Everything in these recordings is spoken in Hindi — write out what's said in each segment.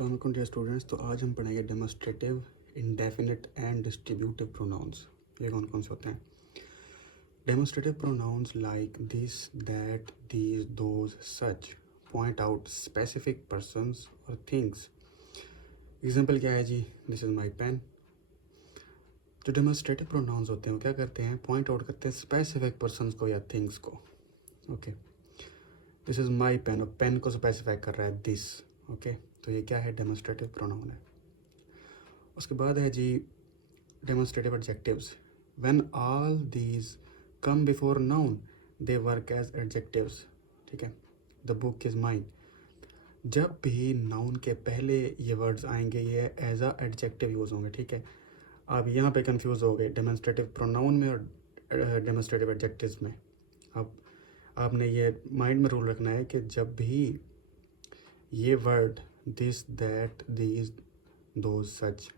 अस्सलाम वालेकुम डियर स्टूडेंट्स। तो आज हम पढ़ेंगे demonstrative, indefinite and distributive pronouns. ये कौन कौन से होते हैं? Demonstrative pronouns like this, that, these, those, such point out specific persons और थिंग्स। एग्जाम्पल क्या है जी? This is my pen. जो डेमोस्ट्रेटिव प्रोनाउंस होते हैं वो क्या करते हैं? पॉइंट आउट करते हैं स्पेसिफिक पर्सन्स को या थिंग्स को। Okay, this is my pen, और पेन को स्पेसिफाई कर रहा है दिस। ओके, तो ये क्या है? डेमोस्ट्रेटिव प्रोनाउन है। उसके बाद है जी demonstrative adjectives. When all these come before noun they work as adjectives. ठीक है, द बुक इज़ माइन। जब भी नाउन के पहले ये वर्ड्स आएंगे ये एज अ एडजेक्टिव यूज़ होंगे। ठीक है, आप यहाँ पे कंफ्यूज हो गए डेमोस्ट्रेटिव प्रोनाउन में और डेमोस्ट्रेटिव एडजेक्टिव्स में। अब आपने ये माइंड में रूल रखना है कि जब भी ये वर्ड दिस, दैट, दीज, दो, सच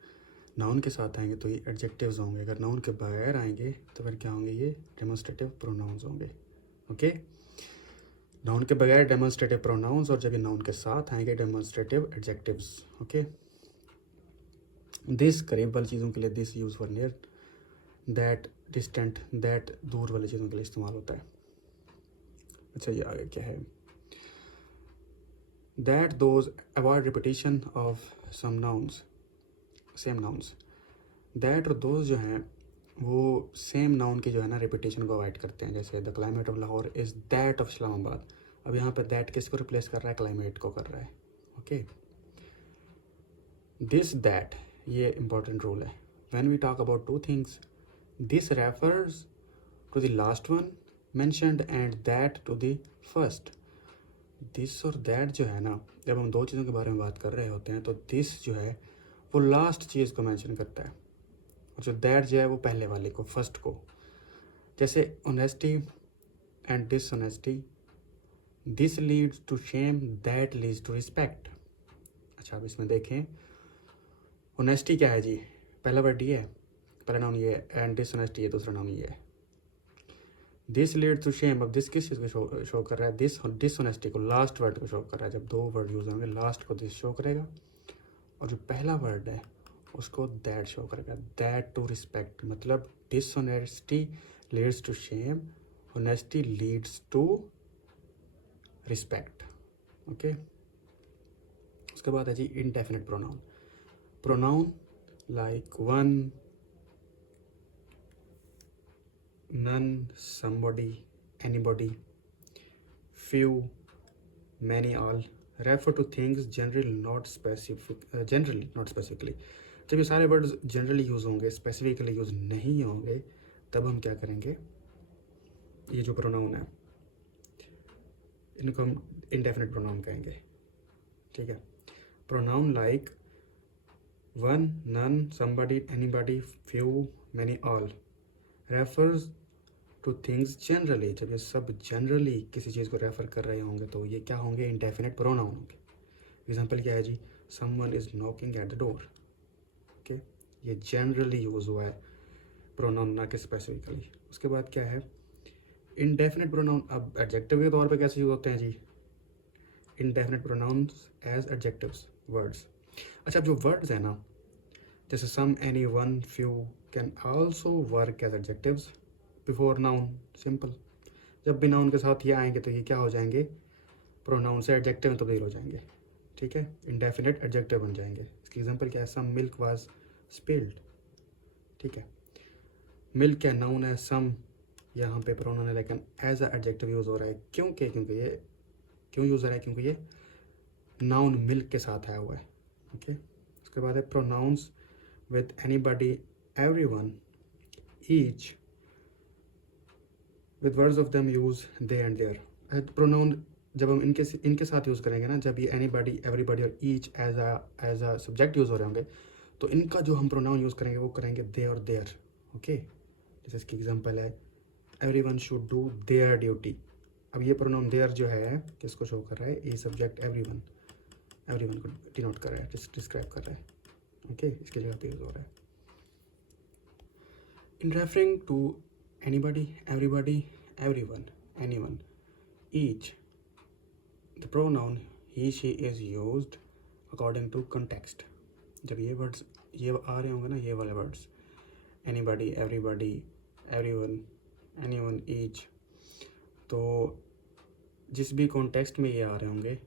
नाउन के साथ आएंगे तो ये एडजेक्टिव्स होंगे। अगर नाउन के बगैर आएंगे तो फिर क्या होंगे? ये डेमोस्ट्रेटिव प्रोनाउंस होंगे। ओके, नाउन के बगैर डेमोस्ट्रेटिव प्रोनाउंस, और जब ये नाउन के साथ आएंगे डेमोस्ट्रेटिव एडजेक्टिव्स। ओके, दिस करीब वाली चीज़ों के लिए this use for near, that distant, that दूर वाली चीज़ों के लिए इस्तेमाल होता है। अच्छा, ये आगे क्या है? That those avoid repetition of some nouns, same nouns. That और दोज जो हैं वो सेम नाउन की जो है ना रिपीटेशन को अवॉइड करते हैं। जैसे the climate of Lahore is that of Islamabad. अब यहाँ पे दैट किसको रिप्लेस कर रहा है? क्लाइमेट को कर रहा है। ओके, दिस दैट, ये इंपॉर्टेंट रूल है। When we talk about two things, this refers to the last one mentioned and that to the first. This और दैट जो है ना, जब हम दो चीज़ों के बारे में बात कर रहे होते हैं तो दिस जो है वो लास्ट चीज़ को मेंशन करता है, और जो दैट जो है वो पहले वाले को, फर्स्ट को। जैसे honesty and dishonesty, this leads to shame, that leads to respect. अच्छा, अब इसमें देखें ऑनेस्टी क्या है जी? पहला वर्ड ये है, पहला नाउन ये है, एंड डिसऑनेस्टी ये दूसरा नाउन ये है। दिस लीड्स टू शेम, अब दिस किस चीज़ को शो कर रहा है? दिस डिसऑनेस्टी को, लास्ट वर्ड को शो कर रहा है। जब दो वर्ड यूज होंगे लास्ट को दिस शो करेगा, और जो पहला वर्ड है उसको दैट शो करेगा। दैट टू रिस्पेक्ट, मतलब dishonesty leads to shame, honesty leads to respect. Okay, उसके बाद है जी indefinite pronoun. Pronoun like one, none, somebody, anybody, few, many, all refer to things generally not specifically. जब ये सारे वर्ड्स जनरली यूज़ होंगे, स्पेसिफिकली यूज़ नहीं होंगे, तब हम क्या करेंगे? ये जो प्रोनाउन है इनको हम इंडेफिनिट प्रोनाउन कहेंगे। ठीक है, pronoun like one, none, somebody, anybody, few, many, all refers to things generally. जब ये सब जनरली किसी चीज़ को रेफर कर रहे होंगे तो ये क्या होंगे? इंडेफिनिट प्रोनाउन होंगे। एग्जाम्पल क्या है जी? Someone is knocking at the door. Okay, ये जनरली यूज हुआ है प्रोनाउन, ना कि स्पेसिफिकली। उसके बाद क्या है? इंडेफिनिट प्रोनाउन अब एडजेक्टिव के तौर पे कैसे यूज होते हैं जी? Indefinite pronouns as adjectives, words. अच्छा, अब जो वर्ड्स है ना, जैसे some, any, one, few can also work as adjectives before noun. Simple, जब भी नाउन के साथ ये आएंगे तो ये क्या हो जाएंगे? प्रोनाउन से एडजेक्टिव में तब्दील हो जाएंगे। ठीक है, इंडेफिनिट एडजेक्टिव बन जाएंगे। इसकी एग्जांपल क्या है? Some milk was spilled. ठीक है, मिल्क क्या नाउन है, सम यहाँ पे प्रोनाउन है, लेकिन एज अ एडजेक्टिव यूज हो रहा है। क्योंकि ये क्यों यूज हो रहा है? क्योंकि ये नाउन मिल्क के साथ आया हुआ है। ओके, उसके बाद है pronouns with anybody, everyone, each, with words of them use they and their. Pronoun जब हम इनके साथ यूज़ करेंगे ना, जब ये एनीबडी, एवरीबडी और each as a subject use हो रहे होंगे, तो इनका जो हम प्रोनाउन यूज़ करेंगे वो करेंगे दे और देयर। ओके, जैसे इसकी एग्जांपल है everyone should do their duty. अब ये प्रोनाउन देयर जो है किसको शो कर रहा है? ये सब्जेक्ट एवरीवन को डिनोट कर रहा है, डिस्क्राइब कर रहा है। ओके, इसकी जगह पे यूज़ हो रहा है। In referring to anybody, everybody, everyone, anyone, each, the pronoun he, she is used according to context. जब ये वर्ड्स ये आ रहे होंगे ना, ये वाले words, anybody, everybody, everyone, anyone, each, तो जिस भी कॉन्टेक्स्ट में ये आ रहे होंगे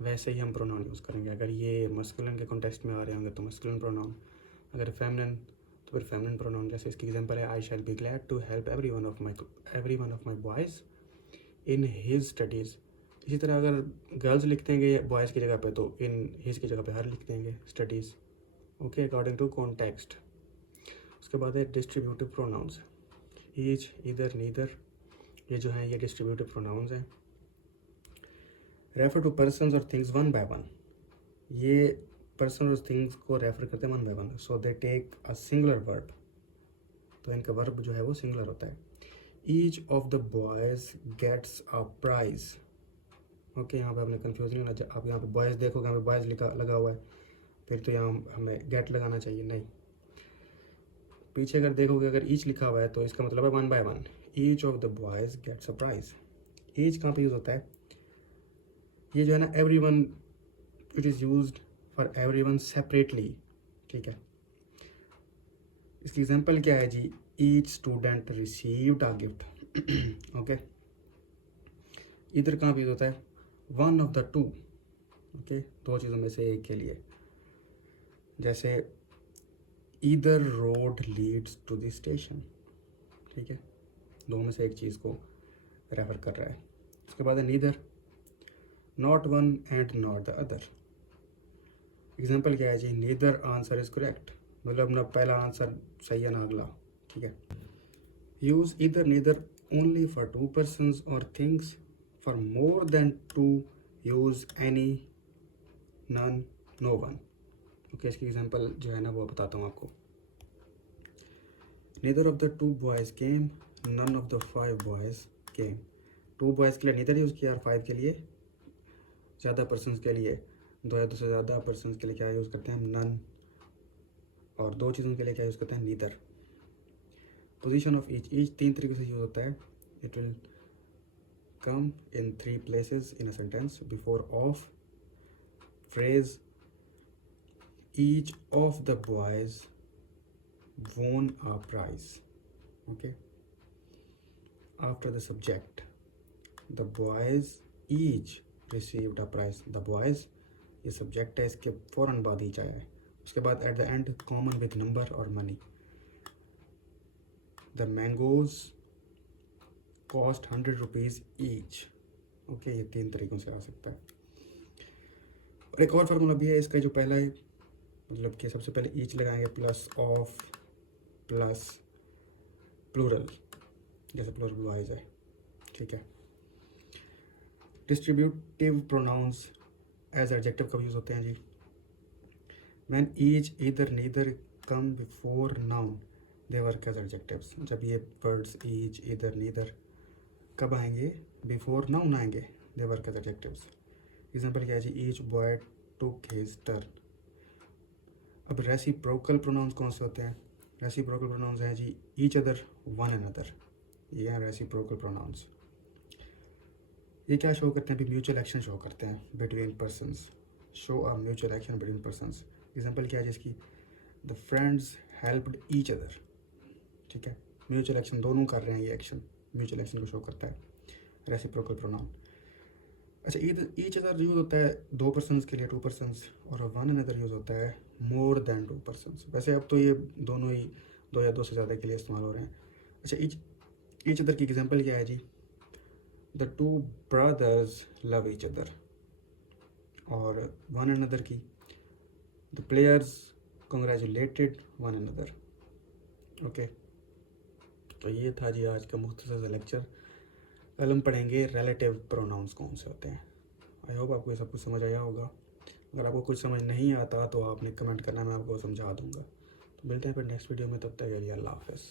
वैसे ही हम प्रोनाउन यूज़ करेंगे। अगर ये मस्कुलिन के कॉन्टेक्स्ट में आ रहे होंगे तो मस्कुलिन प्रोनाउन, अगर फेमिनिन तो फिर फेमिनिन प्रोनाउन। जैसे इसकी एग्जांपल है, I shall be glad to help every one of my boys in his studies. इसी तरह अगर गर्ल्स लिख देंगे बॉयज़ की जगह पे तो इन हिज की जगह पे हर लिख देंगे, studies. Okay, according to context. उसके बाद है distributive pronouns, each, either, neither. ये जो हैं ये डिस्ट्रीब्यूटिव प्रोनाउंस हैं। रेफर टू पर्सन्स और थिंग्स वन बाय वन। ये पर्सन और थिंग्स को रेफर करते हैं one by one. So they take a singular verb, तो इनका वर्ब जो है वो सिंगुलर होता है। Each of the boys gets a prize. Okay, यहाँ पे आपने कंफ्यूज नहीं होना। आप यहाँ पे बॉयज़ देखोगे, यहाँ पे बॉयज़ लिखा लगा हुआ है, फिर तो यहाँ हमें गेट लगाना चाहिए, नहीं। पीछे अगर देखोगे, अगर ईच लिखा हुआ है तो इसका मतलब है one by one. Each of the boys gets a prize. Each कहाँ पे यूज़ होता है? ये जो है ना, every one, it is used for every one separately, ठीक है। इसकी एग्जाम्पल क्या है जी? Each student received a gift. Okay, इधर कहाँ पे यूज होता है? One of the two. Okay, दो चीज़ों में से एक के लिए। जैसे either road leads to the station, ठीक है, दो में से एक चीज़ को रेफर कर रहा है। उसके बाद है neither, not one and not the other. Example क्या है जी? नीदर आंसर इज करेक्ट, मतलब ना पहला आंसर सही है ना अगला, ठीक है। Use either neither only for two persons और things, for more than two use any, none, no one. Okay, इसकी एग्जाम्पल जो है ना वो बताता हूँ आपको। Neither of the two boys came, none of the five boys came. Two boys के लिए नीदर यूज़ किया और फाइव के लिए, ज़्यादा पर्सन्स के लिए, दो या दो से ज़्यादा पर्सन्स के लिए क्या यूज़ करते हैं? नन। और दो चीज़ों के लिए क्या यूज़ करते हैं? Neither. Position of each, each तीन तरीके से यूज़ होता है। It will come in three places in a sentence before of, phrase each of the boys won a prize. Okay, after the subject, the boys each received a prize. The boys, ये subject है, इसके फ़ौरन बाद each आया है। उसके बाद at the end common with number और money. The mangoes cost 100 rupees each. Okay, ये तीन तरीक़ों से आ सकता है। और एक और फार्मूला भी है इसका, जो पहला है, मतलब कि सबसे पहले each लगाएंगे प्लस ऑफ प्लस प्लूरल, जैसे प्लूरल बॉयज़ है, ठीक है। डिस्ट्रीब्यूटिव प्रोनाउंस एज एडजेक्टिव कब यूज़ होते हैं जी? When each, either, neither come before noun, they work as adjectives. जब ये वर्ड्स ईच, ईदर, नीदर कब आएंगे? बिफोर नाउन आएंगे, they work as adjectives. Example क्या है जी? Each boy took his turn. अब रेसिप्रोकल प्रोनाउंस कौन से होते हैं? रेसिप्रोकल प्रोनाउंस हैं जी ईच अदर, वन अनदर, ये हैं रेसिप्रोकल प्रोनाउंस। ये क्या शो करते हैं? अभी म्यूचुअल एक्शन शो करते हैं between persons, show a mutual action between persons. Example क्या है जिसकी? The friends helped each other, ठीक है, म्यूचुअल एक्शन दोनों कर रहे हैं, ये एक्शन म्यूचुअल एक्शन को शो करता है, रेसिप्रोकल प्रोनाउन। अच्छा, ईच अदर यूज़ होता है दो पर्सन्स के लिए, टू पर्सन्स, और वन अनदर यूज़ होता है मोर देन टू पर्सन्स। वैसे अब तो ये दोनों ही दो या दो से ज़्यादा के लिए इस्तेमाल हो रहे हैं। अच्छा, ईच अदर की एग्जांपल क्या है जी? The two brothers love each other. और वन अनदर की, the players congratulated one another. Okay, तो ये था जी आज का मुख्तसर सा लेक्चर। कल हम पढ़ेंगे रिलेटिव प्रोनाउंस कौन से होते हैं। आई होप आपको ये सब कुछ समझ आया होगा। अगर आपको कुछ समझ नहीं आता तो आपने कमेंट करना, मैं आपको समझा दूंगा। तो मिलते हैं फिर नेक्स्ट वीडियो में, तब तक के लिए अल्लाह हाफ़िज़।